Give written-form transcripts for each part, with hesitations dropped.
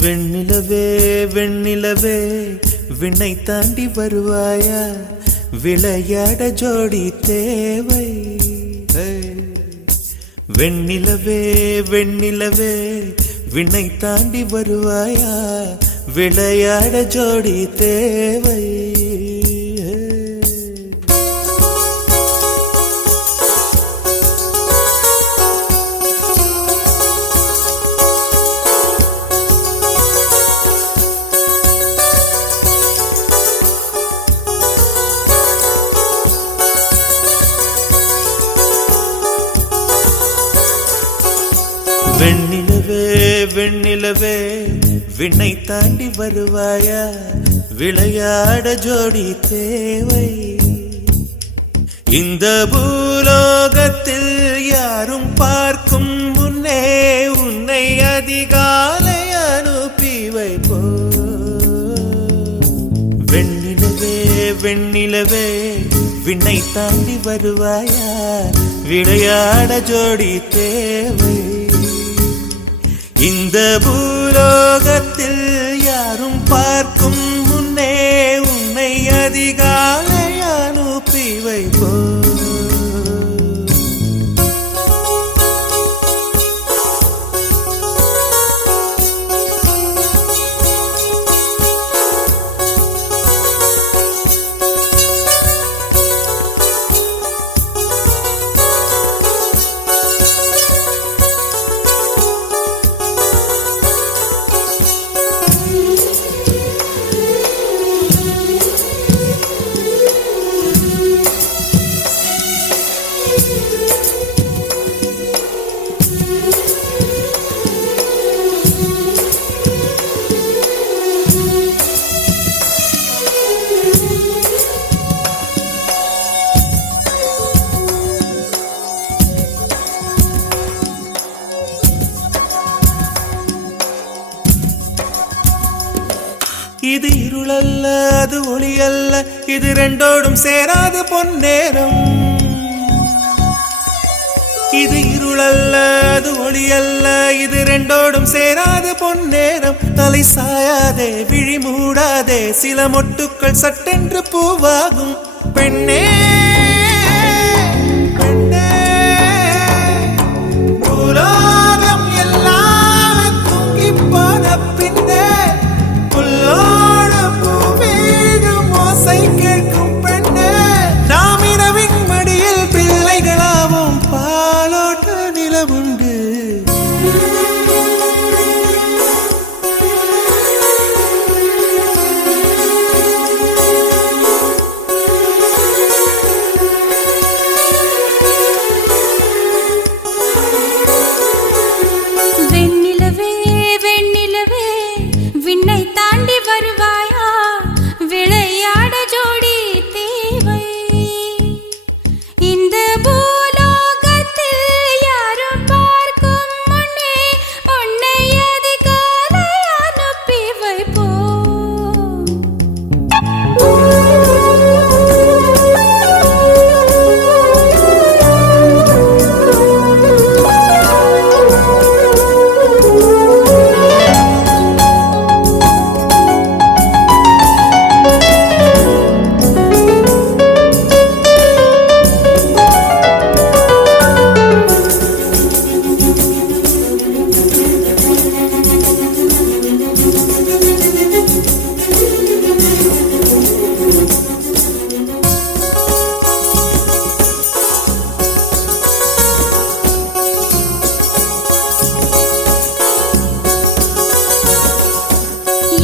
வெண்ணிலவே வெண்ணிலவே விண்ணை தாண்டி வருவாயா, விளையாட ஜோடி தேவை. வெண்ணிலவே வெண்ணிலவே விண்ணை தாண்டி வருவாயா, விளையாட ஜோடி தேவை. வெண்ணிலவே வெண்ணிலவே விண்ணை தாண்டி வருவாயா, விளையாட ஜோடி தேவை. இந்த பூலோகத்தில் யாரும் பார்க்கும் முன்னே உன்னை அதிகாலை அனுப்பி வைப்போ. வெண்ணிலவே வெண்ணிலவே விண்ணை தாண்டி வருவாயா, விளையாட ஜோடி தேவை. இந்த பூலோகத்தில் யாரும் பார்க்கும் முன்னே உன்னை அதிகாலை அனுப்பி வைப்போ. இது இருளல்ல அது ஒளி அல்ல, இது ரெண்டோடும் சேராது பொன்னேரம். இது இருளல்ல அது ஒளி அல்ல, இது ரெண்டோடும் சேராது பொன்னேரம். தலை சாயாதே விழி மூடாதே, சில மொட்டுக்கள் சட்டென்று பூவாகும். பெண்ணே பெண்ணே பூலோகம் எல்லாம் தூங்கி போன பின்னே புல்லோட பூவீகம் ஓசை கேட்கும் பெண்ணே. நாம் இரவின் மடியில் பிள்ளைகளாவும் பாலோட்ட நிலவுண்டு. வெண்ணிலவே வெண்ணிலவே விண்ணை தாண்டி வருவாயா, விளையாட ஜோடி தேவை. இந்த பூலோகத்தில் யாரும் பார்க்கும் முன்னே உன்னை அதிகாலை அனுப்பி வைப்போ.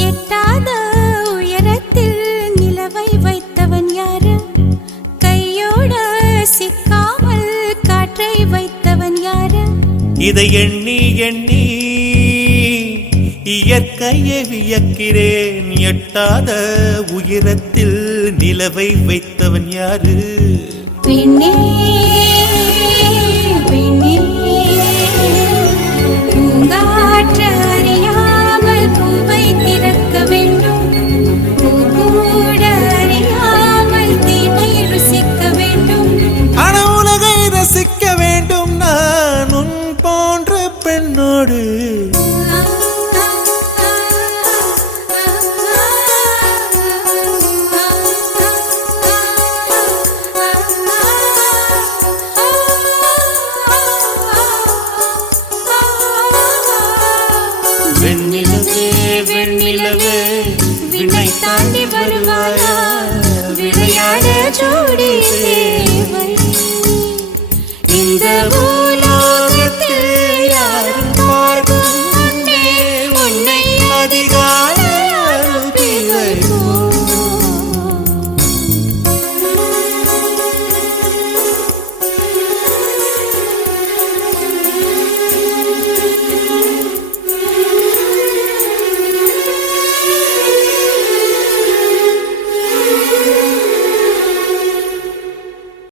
எட்டாத உயரத்தில் நிலவை வைத்தவன் யாரு, கையோட சிக்காமல் காற்றை வைத்தவன் யாரு. இதை எண்ணி எண்ணி இயற்கையை வியக்கிறேன். எட்டாத உயரத்தில் நிலவை வைத்தவன் யாரு. பெண்ணே பெண்ணே பூங்காற்று அறியாமல் பூவை திறக்க வேண்டும், பூக்கூட அறியாமல் தீமை ருசிக்க வேண்டும். ஆனா உலகை ரசிக்க வேண்டும் நான் உன் போன்ற பெண்ணோடு. வெண்ணிலவே வெண்ணிலவே விண்ணை தாண்டி வருவாயா விளையாட ஜோடி தேவை இந்த